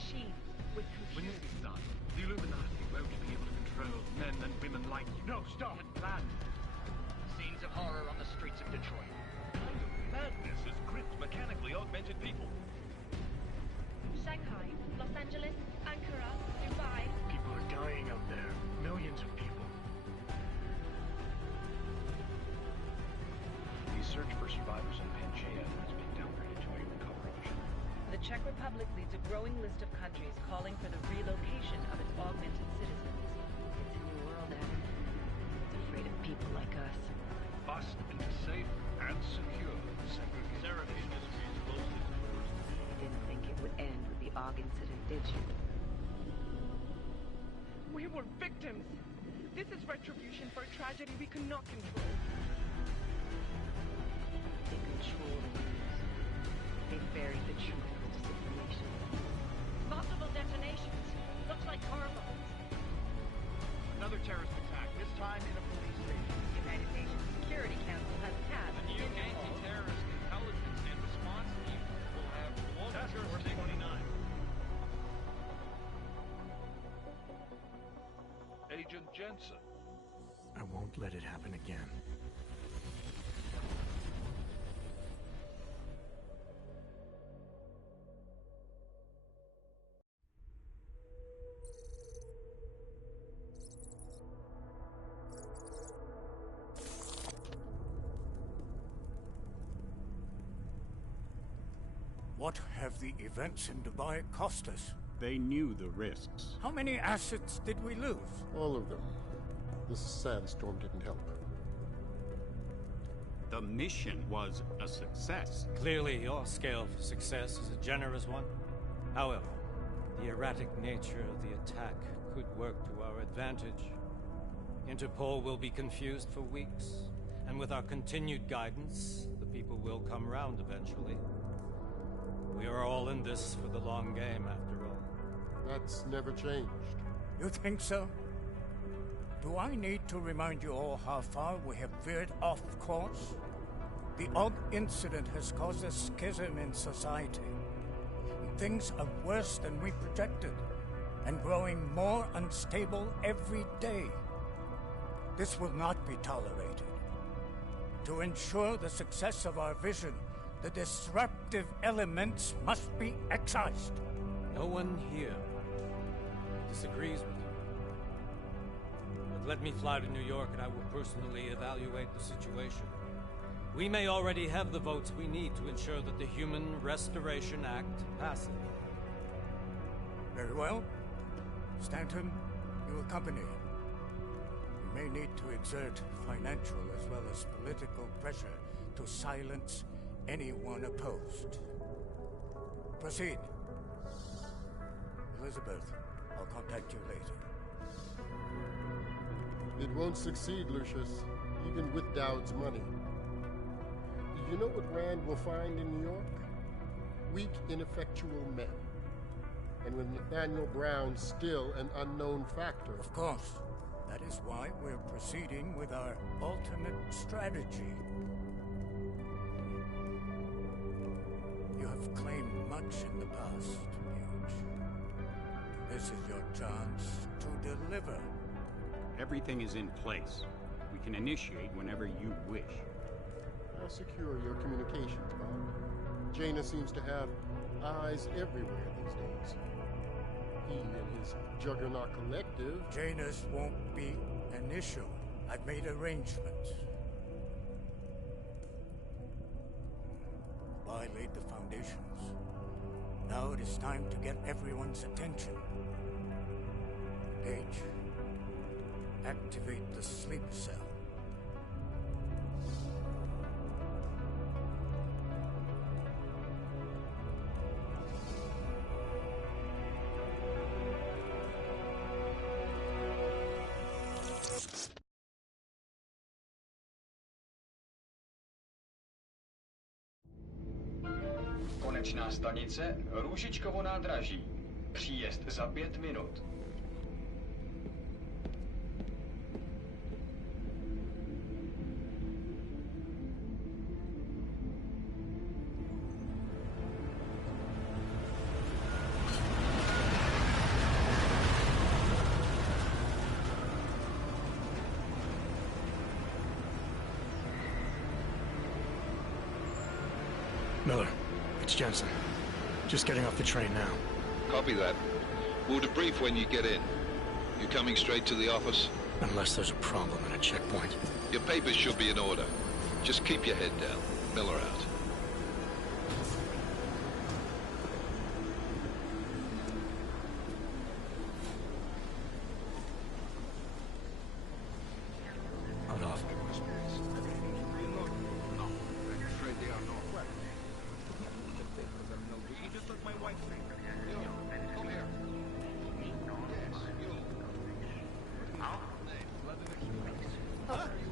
machine with computers. When this is done, the Illuminati won't be able to control men and women like you. No, stop! Plan. Scenes of horror on the streets of Detroit. Madness has gripped mechanically augmented people. Shanghai, Los Angeles, Ankara, Dubai. People are dying out there. Millions of people. The search for survivors in Pangaea has been downgraded to a recovery mission. The Czech Republic leads a growing list of countries calling for the relocation of its augmented citizens. It's a new world, Adam. It's afraid of people like us. Bust into safe and secure segregation industries closely to tourists. You didn't think it would end with the Aug incident, did you? We were victims. This is retribution for a tragedy we could not control. They control the news. They buried the truth with disinformation. Multiple detonations. Looks like car bombs. Another terrorist attack, this time in a police station. The United Nations Security Council has passed The new anti-terrorist intelligence and response team will have global Task Force jurisdiction. 29. Agent Jensen. I won't let it happen again. What have the events in Dubai cost us? They knew the risks. How many assets did we lose? All of them. This sandstorm didn't help. The mission was a success. Clearly, your scale for success is a generous one. However, the erratic nature of the attack could work to our advantage. Interpol will be confused for weeks, and with our continued guidance, the people will come round eventually. We are all in this for the long game, after all. That's never changed. You think so? Do I need to remind you all how far we have veered off course? The Aug incident has caused a schism in society. Things are worse than we projected, and growing more unstable every day. This will not be tolerated. To ensure the success of our vision, the disruptive elements must be excised. No one here disagrees with you. But let me fly to New York and I will personally evaluate the situation. We may already have the votes we need to ensure that the Human Restoration Act passes. Very well. Stanton, you accompany him. We may need to exert financial as well as political pressure to silence anyone opposed. Proceed. Elizabeth, I'll contact you later. It won't succeed, Lucius, even with Dowd's money. You know what Rand will find in New York? Weak, ineffectual men. And with Nathaniel Brown still an unknown factor. Of course. That is why we're proceeding with our alternate strategy. You have claimed much in the past, Huge. This is your chance to deliver. Everything is in place. We can initiate whenever you wish. I'll secure your communications, Bob. Jaina seems to have eyes everywhere these days. He and his Juggernaut Collective... Jaina's won't be an issue. I've made arrangements. I laid the foundations. Now it is time to get everyone's attention. Page, activate the sleep cell. Konečná stanice Růžičkovo nádraží. Příjezd za 5 minut. Miller, it's Jensen. Just getting off the train now. Copy that. We'll debrief when you get in. You coming straight to the office? Unless there's a problem at a checkpoint. Your papers should be in order. Just keep your head down. Miller out. Hold off.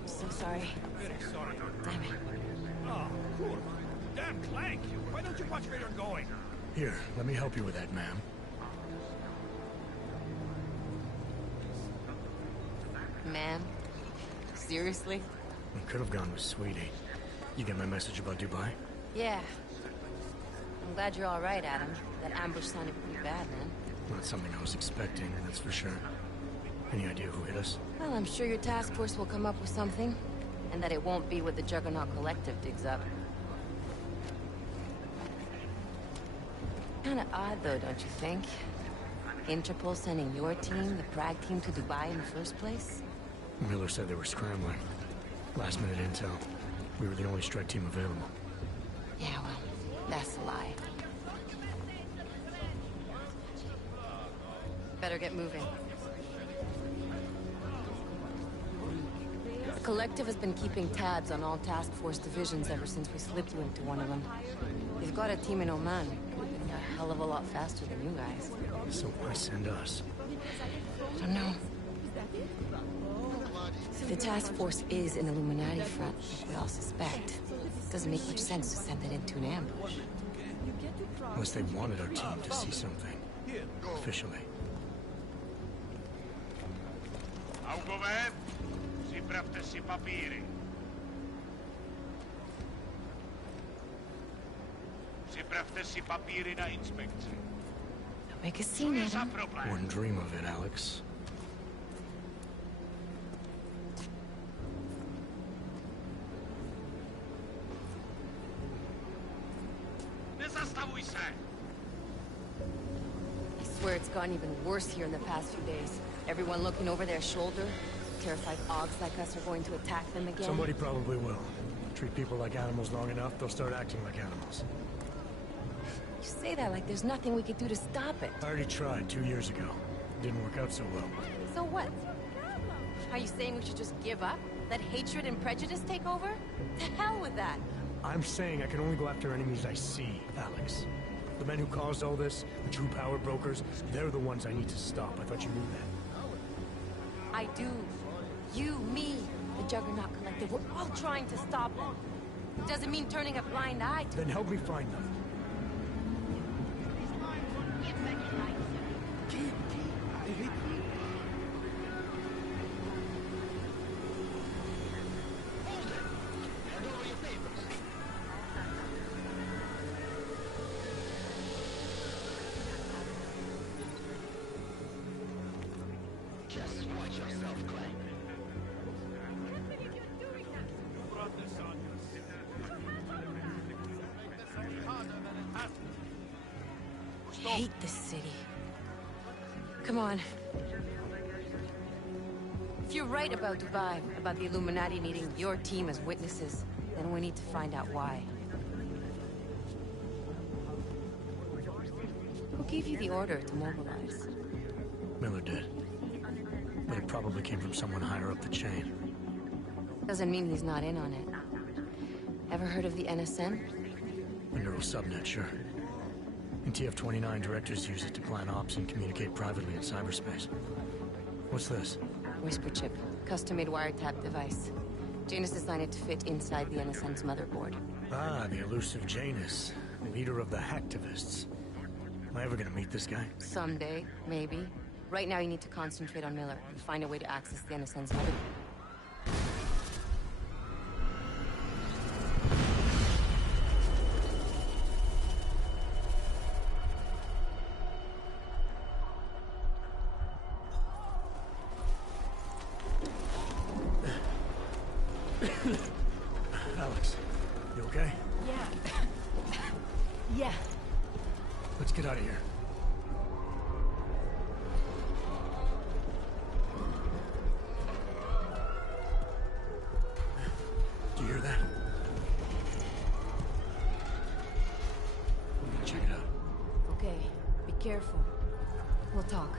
So sorry. Damn it. Oh, cool. Damn Clank! Why don't you watch where you're going? Here, let me help you with that, ma'am. Ma'am? Seriously? I could have gone with Sweetie. You get my message about Dubai? Yeah. I'm glad you're all right, Adam. That ambush sounded pretty bad, man. Not something I was expecting, that's for sure. Any idea who hit us? Well, I'm sure your task force will come up with something. And that it won't be what the Juggernaut Collective digs up. Kinda odd, though, don't you think? Interpol sending your team, the Prague team, to Dubai in the first place? Miller said they were scrambling. Last minute intel. We were the only strike team available. Yeah, well, that's a lie. Better get moving. The Collective has been keeping tabs on all task force divisions ever since we slipped you into one of them. They've got a team in Oman. Moving a hell of a lot faster than you guys. So why send us? I don't know. If the task force is an Illuminati front, like we all suspect, it doesn't make much sense to send it into an ambush. Unless they wanted our team to see something. Officially. Augover, si pravte papíry. Připravte si papíry na inspekci. Don't make a scene, Adam. Wouldn't dream of it, Alex. Nezastavuj se! I swear it's gotten even worse here in the past few days. Everyone looking over their shoulder. Terrified Augs like us are going to attack them again. Somebody probably will. Treat people like animals long enough, they'll start acting like animals. You say that like there's nothing we could do to stop it. I already tried 2 years ago. Didn't work out so well. So what? Are you saying we should just give up? Let hatred and prejudice take over? To hell with that! I'm saying I can only go after enemies I see, Alex. The men who caused all this, the true power brokers, they're the ones I need to stop. I thought you knew that. I do. You, me, the Juggernaut Collective, we're all trying to stop them. It doesn't mean turning a blind eye to Then help me find them. I hate this city. Come on. If you're right about Dubai, about the Illuminati needing your team as witnesses, then we need to find out why. Who gave you the order to mobilize? Miller did. But it probably came from someone higher up the chain. Doesn't mean he's not in on it. Ever heard of the NSN? A neural subnet, sure. In TF-29, directors use it to plan ops and communicate privately in cyberspace. What's this? Whisper chip. Custom-made wiretap device. Janus designed it to fit inside the NSN's motherboard. Ah, the elusive Janus. Leader of the hacktivists. Am I ever gonna meet this guy? Someday, maybe. Right now you need to concentrate on Miller and find a way to access the NSN's motherboard. Alex, you okay? Yeah. Yeah. Let's get out of here. Do you hear that? We're gonna check it out. Okay, be careful. We'll talk.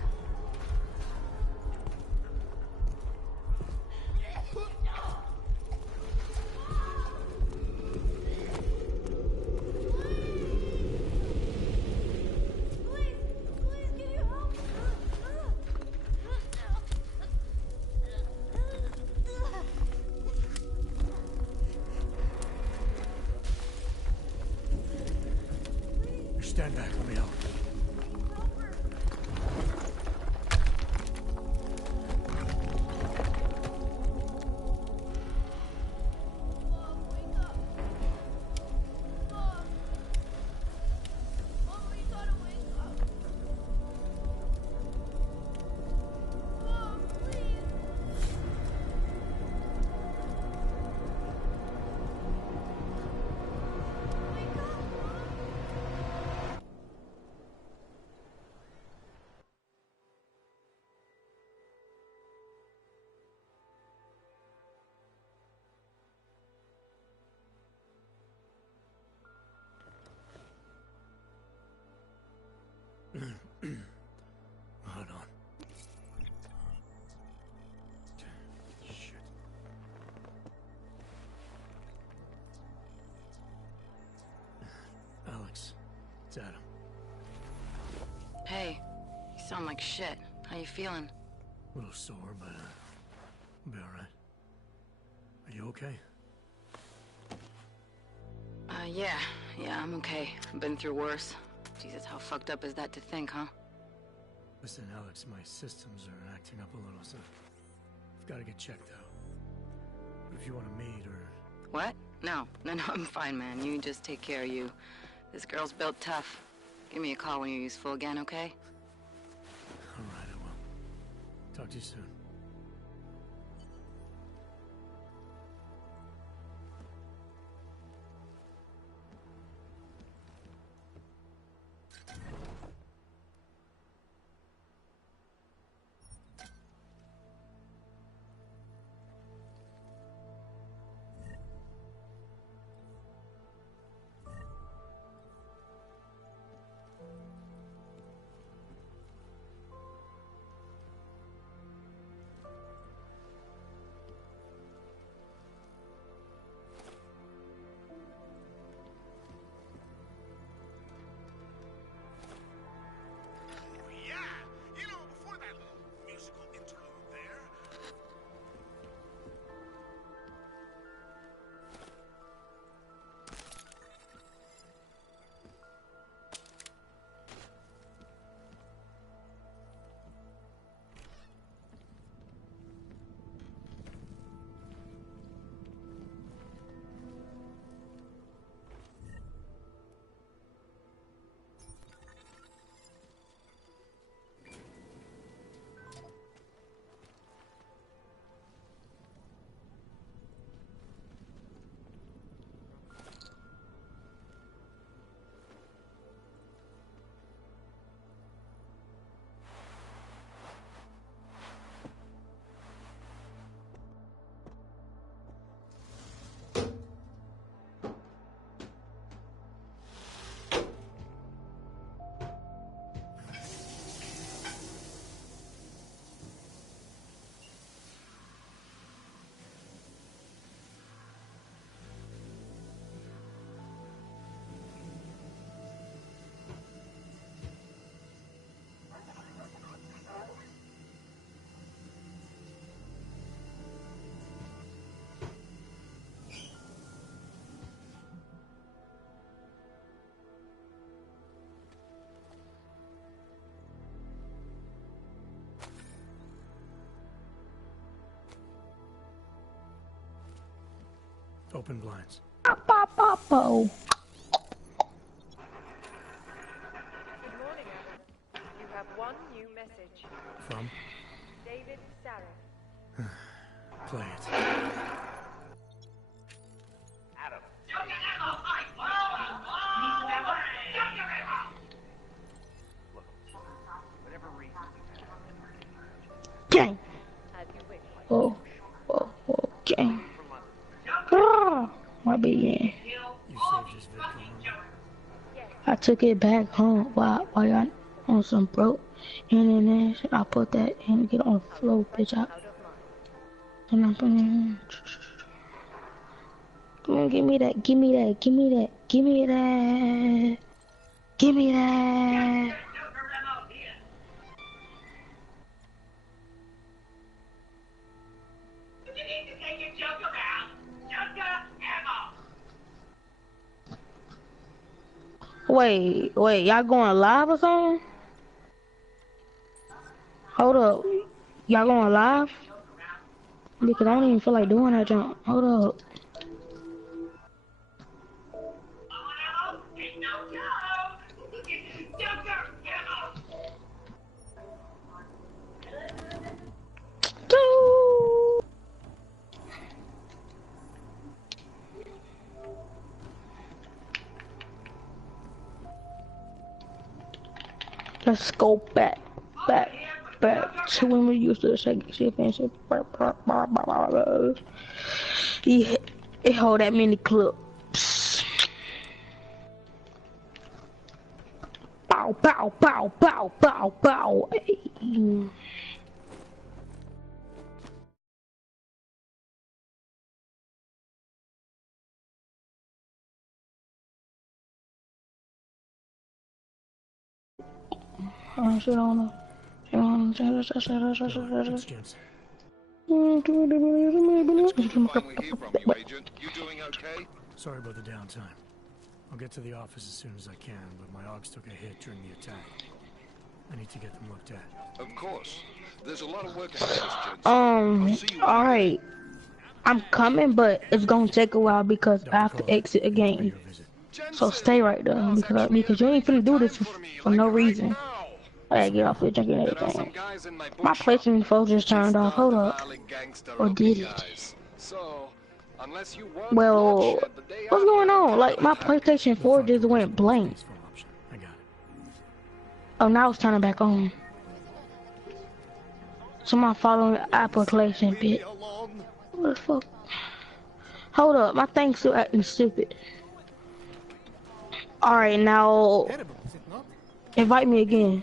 Stand back, let me help. Hold on. Shit. Alex, it's Adam. Hey, you sound like shit. How you feeling? A little sore, but I'll be alright. Are you okay? Yeah, I'm okay. I've been through worse. Jesus, how fucked up is that to think, huh? Listen, Alex, my systems are acting up a little, so I've got to get checked out. But if you want to meet or... What? No, I'm fine, man. You just take care of you. This girl's built tough. Give me a call when you're useful again, okay? All right, I will. Talk to you soon. Open blinds. Good morning, Adam. You have one new message. From? David Sarah. Play it. Adam. Gang. Oh, oh, oh, gang. Ah, my big gang. You saved his victim, huh? I took it back home while y'all on some broke internet. I put that in, get on the floor, bitch. And I'm putting. Come on, give me that, give me that, give me that, give me that, give me that. Wait, y'all going live or something? Hold up, y'all going live? Because I don't even feel like doing that jump. Hold up. Let's go back to when we used to shake shit and shit. It hold that many clips. Bow, bow, bow, bow, bow, bow. Shit on the. It's finally hear from you, Agent. You doing okay? Sorry about the downtime. I'll get to the office as soon as I can, but my Augs took a hit during the attack. I need to get them looked at. Of course. There's a lot of work ahead of us, Jensen. Alright. I'm coming, but it's gonna take a while because I have to exit a game. So stay right there, because you ain't finna do this for no reason. I gotta get off here drinking everything. My PlayStation 4 just turned off. Hold up. Or did it? Well, what's going on? Like, my PlayStation 4 just went blank. Oh, now it's turning back on. So my following application bit. What the fuck? Hold up, my thing's still acting stupid. Alright, now invite me again.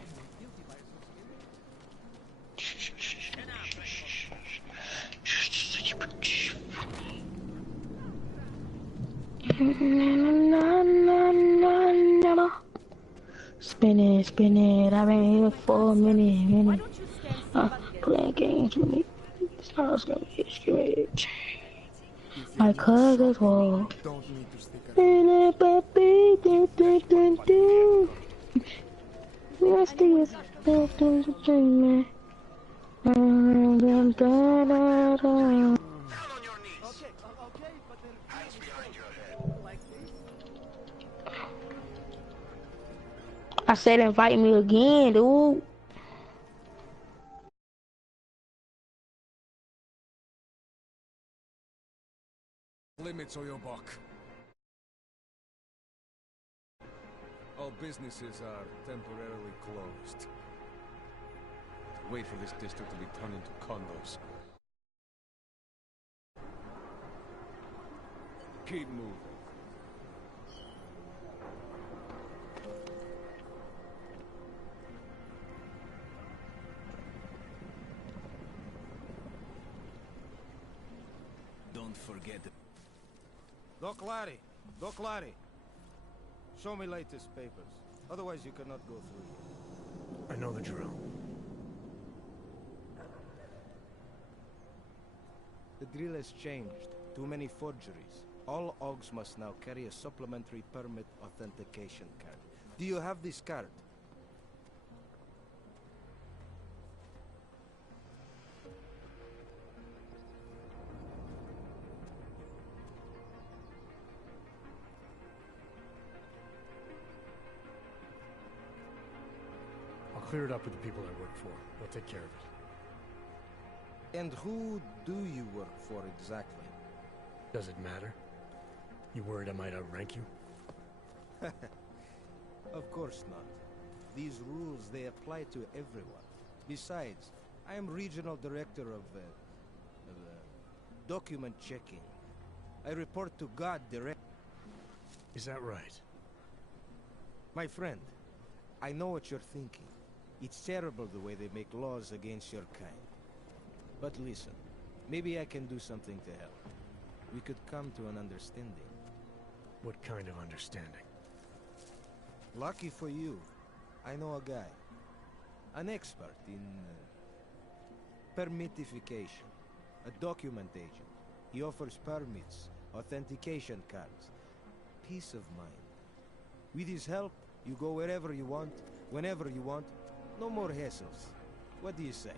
Spin it, I've been here for a minute. Playing games with me. Stars gonna be scrimmage. My cousin's wall. I said invite me again, dude. Limits or your buck. All businesses are temporarily closed. Wait for this district to be turned into condos. Keep moving. Don't forget it. Doc Larry. Show me latest papers. Otherwise you cannot go through. I know the drill. The drill has changed. Too many forgeries. All Augs must now carry a supplementary permit authentication card. Do you have this card? I'll clear it up with the people I work for. They'll take care of it. And who do you work for exactly? Does it matter? You worried I might outrank you? Of course not. These rules, they apply to everyone. Besides, I am regional director of document checking. I report to God direct. Is that right? My friend, I know what you're thinking. It's terrible the way they make laws against your kind. But listen, maybe I can do something to help. We could come to an understanding. What kind of understanding? Lucky for you, I know a guy. An expert in permitification. A document agent. He offers permits, authentication cards. Peace of mind. With his help, you go wherever you want, whenever you want. No more hassles. What do you say?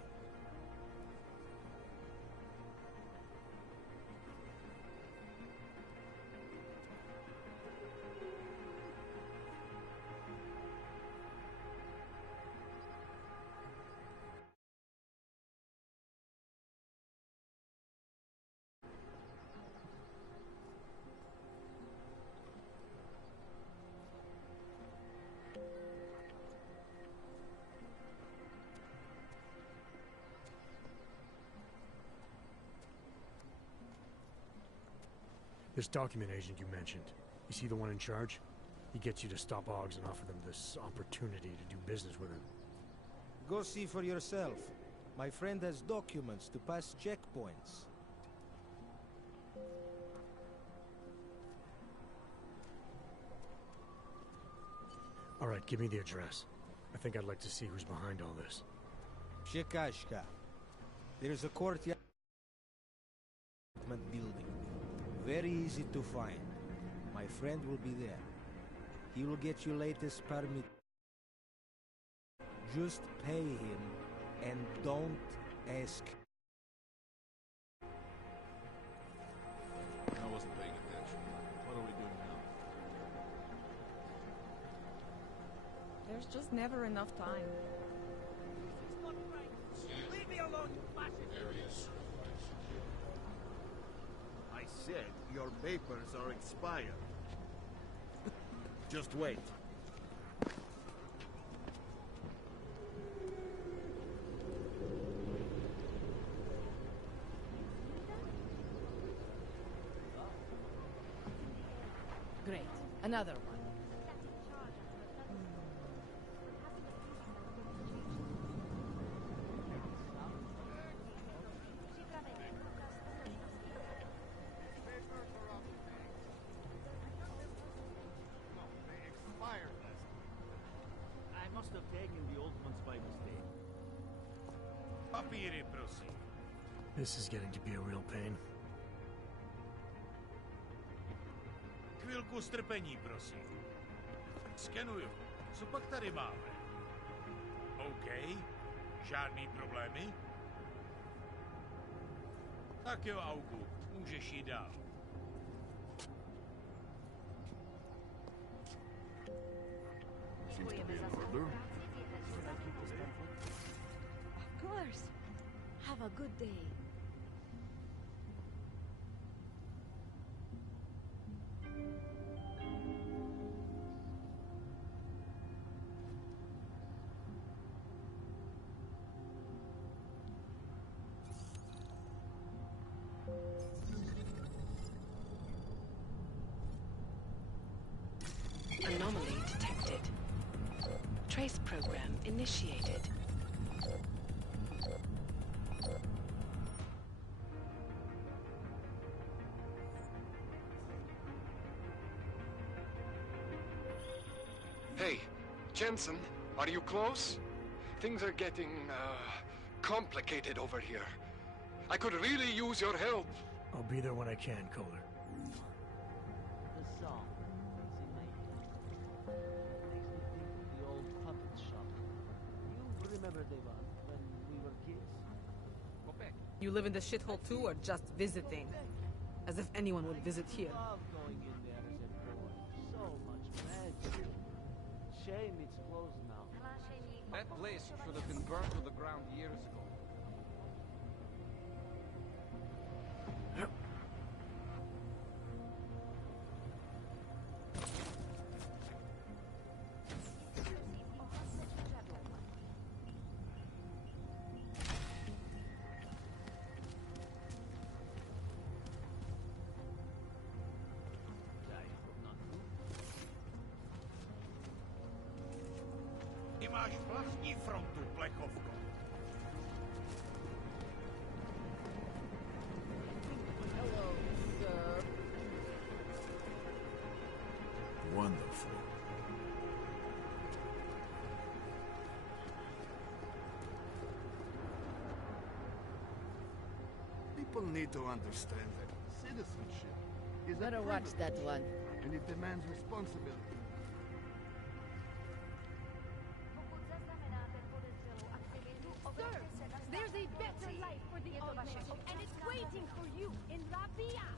This document agent you mentioned, is he the one in charge? He gets you to stop Augs and offer them this opportunity to do business with him. Go see for yourself. My friend has documents to pass checkpoints. All right, give me the address. I think I'd like to see who's behind all this. Shikashka. There's a courtyard building. Very easy to find. My friend will be there. He will get you latest permit. Just pay him and don't ask. I wasn't paying attention. What are we doing now? There's just never enough time. Leave me alone, you fascist! I said your papers are expired. Just wait. Great. Another one. I must have taken the old ones by mistake. Papíry, prosím. This is getting to be a real pain. Chvilku strpení, prosím. Skenuju. Co pak tady máme? OK. Žádný problémy? Tak jo, Augu. Můžeš jít dál. Seems to be in order. Of course. Have a good day. Anomaly detected. Trace program initiated. Hey, Jensen, are you close? Things are getting, complicated over here. I could really use your help. I'll be there when I can, Kohler. The song makes me think of the old puppet shop. You remember, Devon, when we were kids? Go back. You live in the shithole too, or just visiting? As if anyone would visit here. I love going in there as a boy. So much magic. Shame it's closed now. That place should have been burned to the ground years ago. Hello, sir. Wonderful. People need to understand that citizenship is a Better watch privilege, that one. and it demands responsibility. Sir, there's a better life for the augmented, and it's waiting for you in La Via.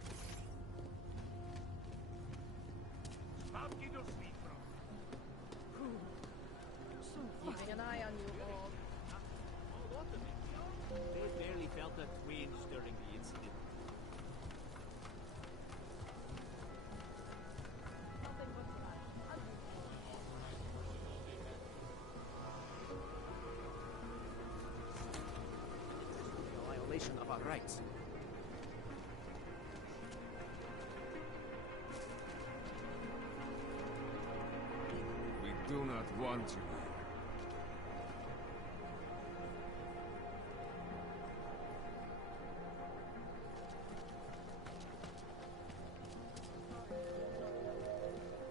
Keeping an eye on you all. They barely felt a twinge during the incident. A violation of our rights. We do not want you here.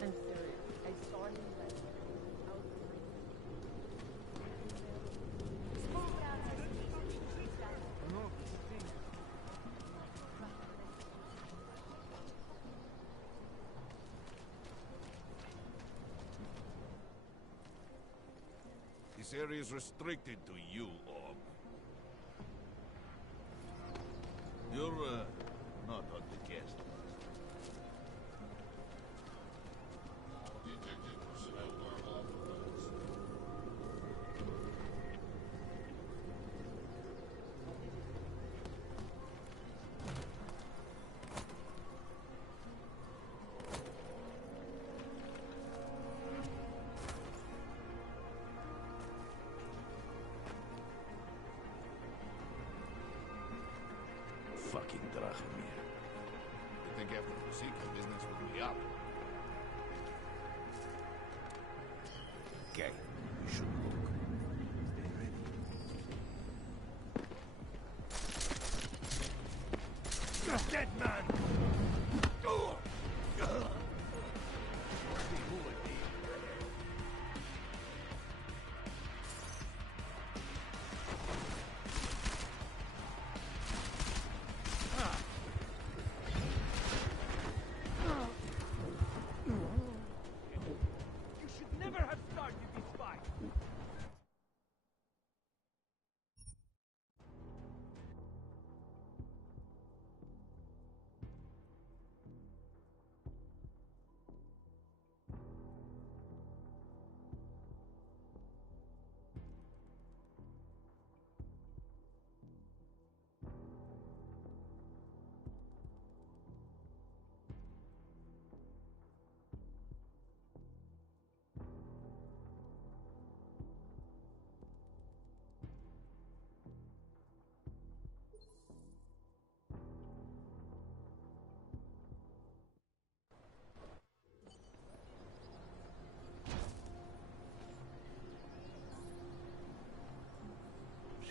I'm serious. I saw him like out This area is restricted to you, Orb. You're, not on the guest list. Fucking Drachemir. You think after Fusika, business will be up? Okay, we should look. Stay ready. Dead man! You should never have started this fight.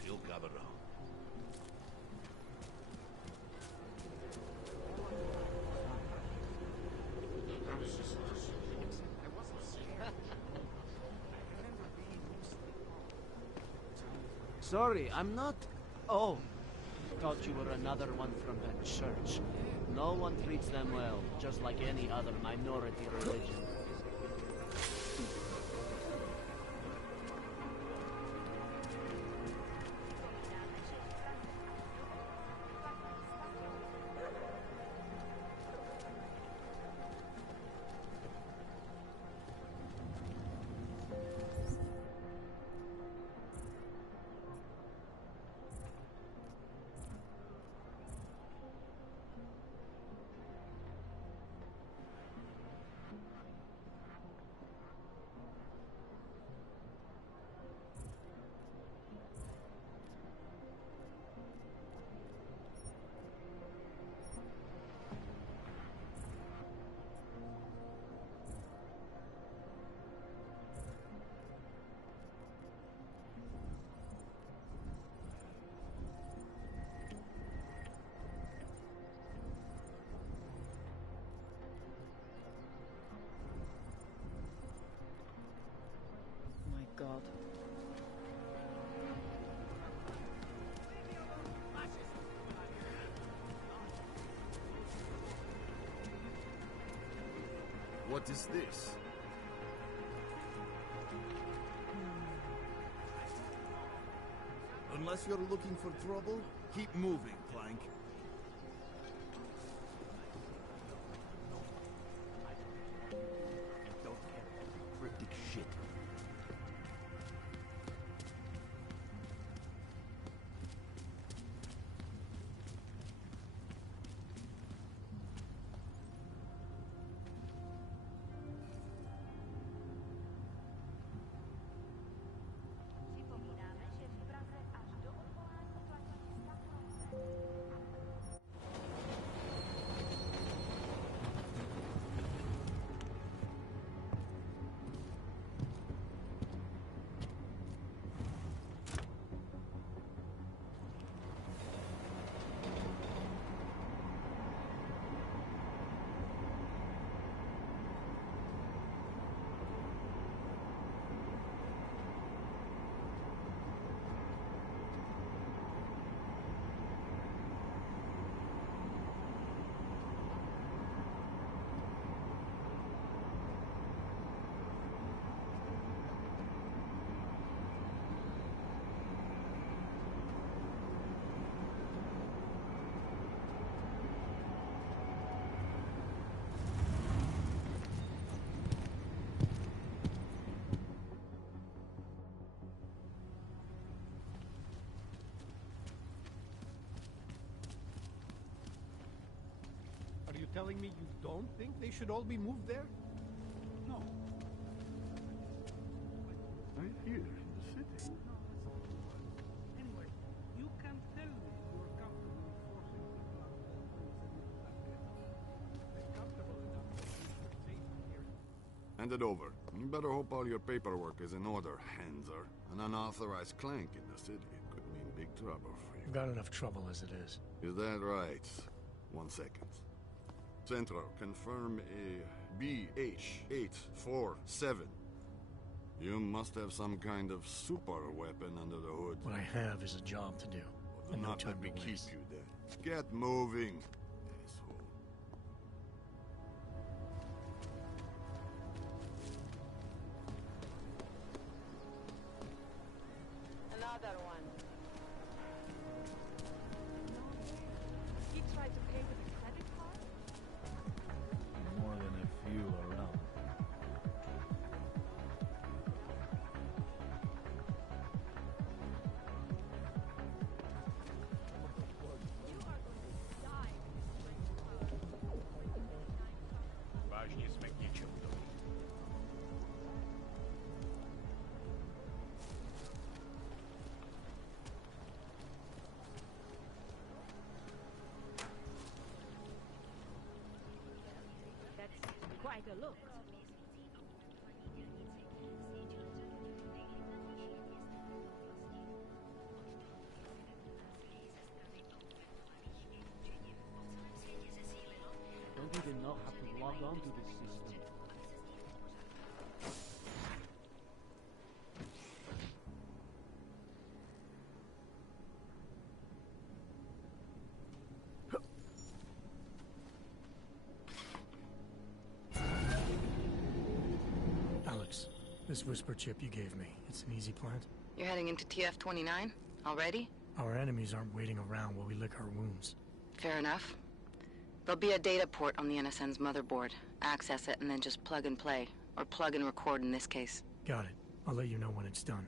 She'll gather round. Sorry, I'm not... Oh, thought you were another one from that church. No one treats them well, just like any other minority religion. world. What is this? Unless you're looking for trouble, keep moving, Clank. Don't care. Cryptic shit. Are you telling me you don't think they should all be moved there? No. Right here in the city. Anyway, you can tell me you're comfortable forcing people out of their homes and into that They're comfortable enough to feel safe here. Hand it over. You better hope all your paperwork is in order, Hanser. An unauthorized clank in the city could mean big trouble for you. We've got enough trouble as it is. Is that right? 1 second. Centro, confirm a BH847. You must have some kind of super weapon under the hood. What I have is a job to do. Do And no not time let me to keep waste. you there. Get moving, asshole. Another one. He tried to pay with a credit card? More than a few around. Важнее смоги, чем думай. That's quite a look. Don't even know how to log on to this system. Alex, this whisper chip you gave me, it's an easy plant? You're heading into TF-29? Already? Our enemies aren't waiting around while we lick our wounds. Fair enough. There'll be a data port on the NSN's motherboard. Access it and then just plug and play. Or plug and record in this case. Got it. I'll let you know when it's done.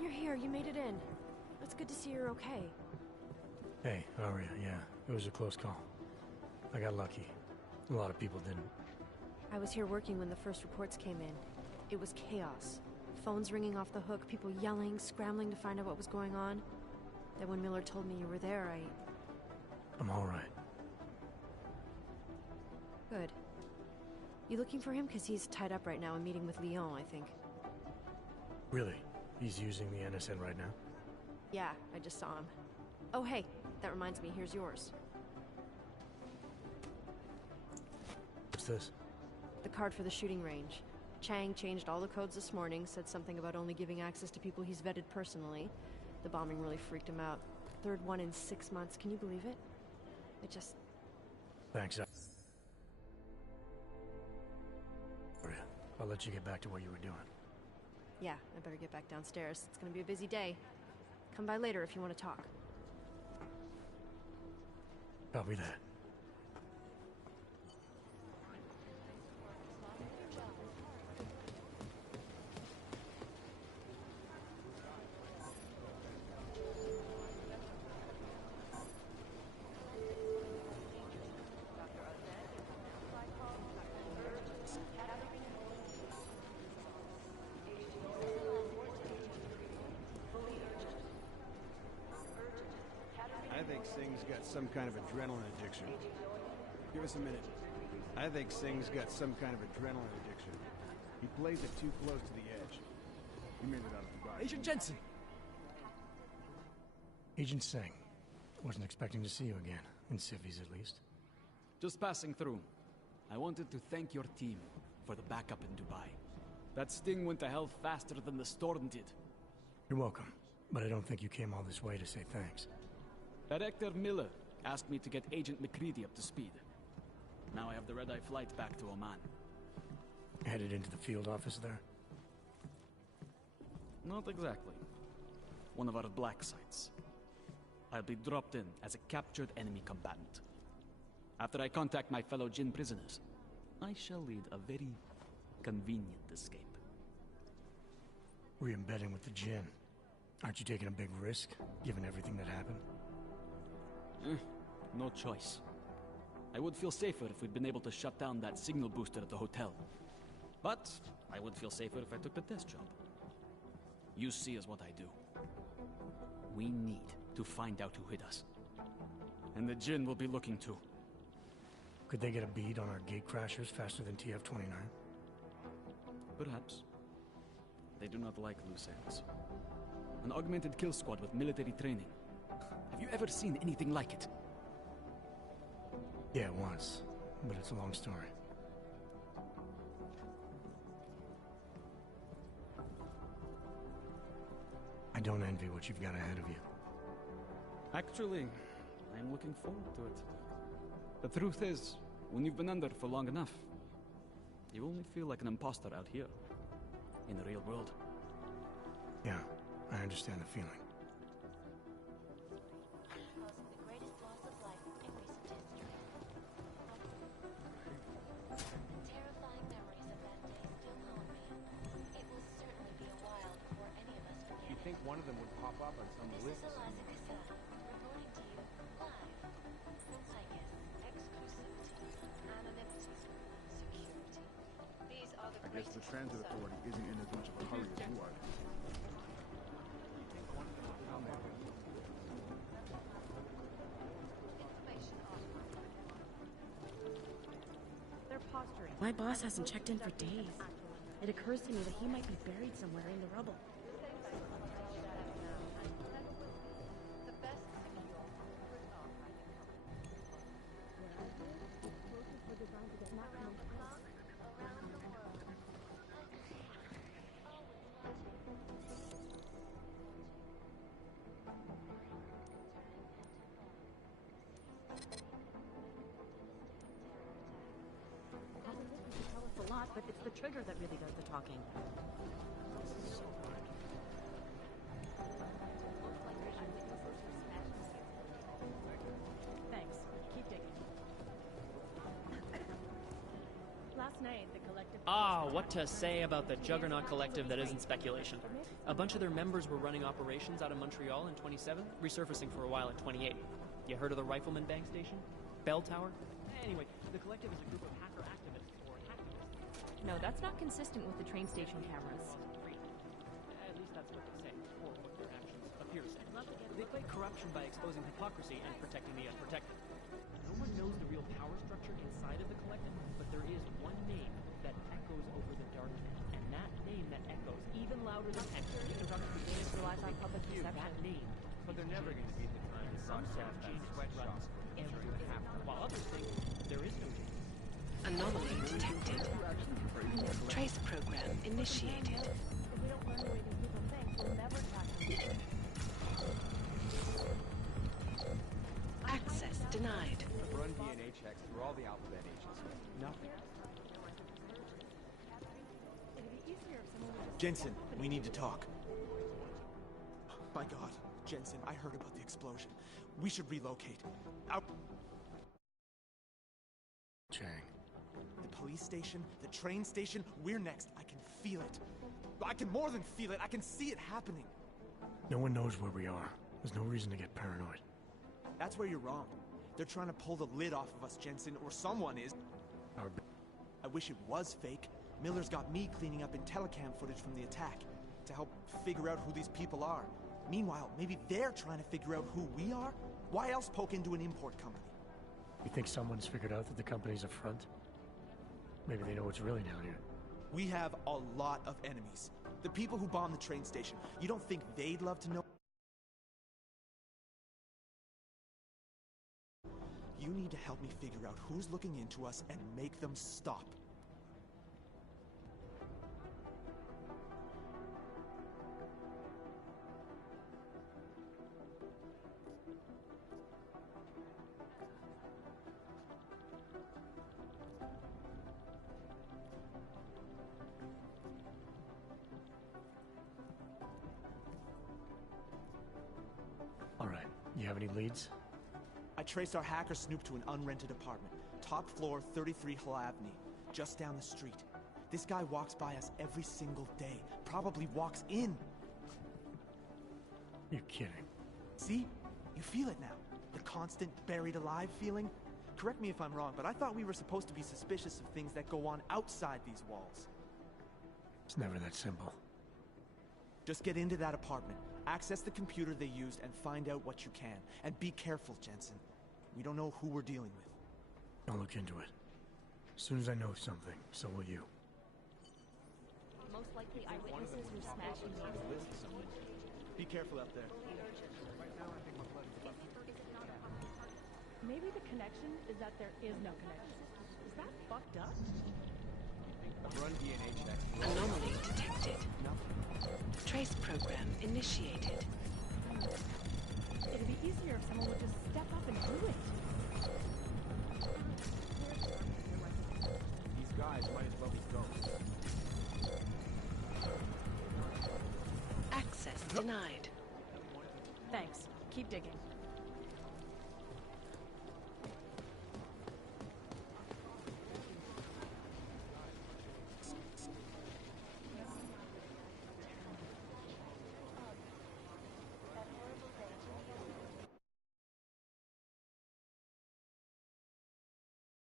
You're here. You made it in. It's good to see you're okay. Hey, how are you? Yeah, it was a close call. I got lucky. A lot of people didn't. I was here working when the first reports came in. It was chaos. Phones ringing off the hook, people yelling, scrambling to find out what was going on. Then when Miller told me you were there, I'm all right. Good. You looking for him? Because he's tied up right now and meeting with Leon, I think. Really? He's using the NSN right now? Yeah, I just saw him. Oh, hey, that reminds me, here's yours. What's this? The card for the shooting range. Chang changed all the codes this morning, said something about only giving access to people he's vetted personally. The bombing really freaked him out. Third one in 6 months, can you believe it? It just... Thanks. I'll let you get back to what you were doing. Yeah, I better get back downstairs. It's gonna be a busy day. Come by later if you want to talk. Copy that. I think Singh's got some kind of adrenaline addiction. Give us a minute. I think Singh's got some kind of adrenaline addiction. He plays it too close to the edge. We made it out of Dubai. Agent Jensen! Agent Singh. Wasn't expecting to see you again. In civvies, at least. Just passing through. I wanted to thank your team for the backup in Dubai. That sting went to hell faster than the storm did. You're welcome. But I don't think you came all this way to say thanks. Director Miller asked me to get Agent McCready up to speed. Now I have the red-eye flight back to Oman. Headed into the field office there? Not exactly. One of our black sites. I'll be dropped in as a captured enemy combatant. After I contact my fellow Jinn prisoners, I shall lead a very convenient escape. Re-embedding with the Jinn. Aren't you taking a big risk, given everything that happened? No choice. I would feel safer if we'd been able to shut down that signal booster at the hotel. But I would feel safer if I took the test job. You see is what I do. We need to find out who hit us. And the Jinn will be looking too. Could they get a bead on our gate crashers faster than TF-29? Perhaps. They do not like loose ends. An augmented kill squad with military training. Have you ever seen anything like it? Yeah, once. But it's a long story. I don't envy what you've got ahead of you. Actually, I'm looking forward to it. The truth is, when you've been under for long enough, you only feel like an imposter out here, in the real world. Yeah, I understand the feeling. You think one of them would pop up on some list? I guess the transit authority isn't in as much of a hurry as you are. They're posturing. My boss hasn't checked in for days. It occurs to me that he might be buried somewhere in the rubble. A lot, but it's the trigger that really does the talking. Thanks. Last night, the collective Ah, what to say about the Juggernaut Collective that isn't speculation. A bunch of their members were running operations out of Montreal in 27, resurfacing for a while in 28. You heard of the Rifleman Bank Station? Bell Tower? Anyway, the Collective is a group of hacker activists or hacktivists. No, that's not consistent with the train station cameras. At least that's what they say, or what their actions appear to say. They fight corruption by exposing hypocrisy and protecting the unprotected. No one knows the real power structure inside of the Collective, but there is one name that echoes over the darkness, and that name that echoes even louder than Hector relies on public perception. That name, But they're never going to beat the time to some broadcast that sweatshop. every while others think there is no genius. Anomaly detected. Trace program initiated. If we don't learn the way these people think, we'll never track them. Access denied. I've run DNA checks through all the alphabet agents. Nothing. Jensen, we need to talk. My God, Jensen, I heard about the explosion. We should relocate. Out. Chang. The police station, the train station, we're next. I can feel it. I can more than feel it. I can see it happening. No one knows where we are. There's no reason to get paranoid. That's where you're wrong. They're trying to pull the lid off of us, Jensen, or someone is. I wish it was fake. Miller's got me cleaning up IntelliCam footage from the attack to help figure out who these people are. Meanwhile, maybe they're trying to figure out who we are? Why else poke into an import company? You think someone's figured out that the company's a front? Maybe they know what's really down here. We have a lot of enemies. The people who bombed the train station. You don't think they'd love to know? You need to help me figure out who's looking into us and make them stop. All right, you have any leads? I traced our hacker snoop to an unrented apartment. Top floor, 33 Hill Avenue, just down the street. This guy walks by us every single day. Probably walks in. You're kidding. See? You feel it now. The constant buried alive feeling. Correct me if I'm wrong, but I thought we were supposed to be suspicious of things that go on outside these walls. It's never that simple. Just get into that apartment, access the computer they used, and find out what you can. And be careful, Jensen. We don't know who we're dealing with. I'll look into it. As soon as I know something, so will you. Most likely eyewitnesses were smashing Be careful out there. Maybe the connection is that there is no connection. Is that fucked up? Run DNA checks. Anomaly detected. Trace program initiated. It'd be easier if someone would just step up and do it. These guys might as well be ghosts. Access denied. Thanks. Keep digging.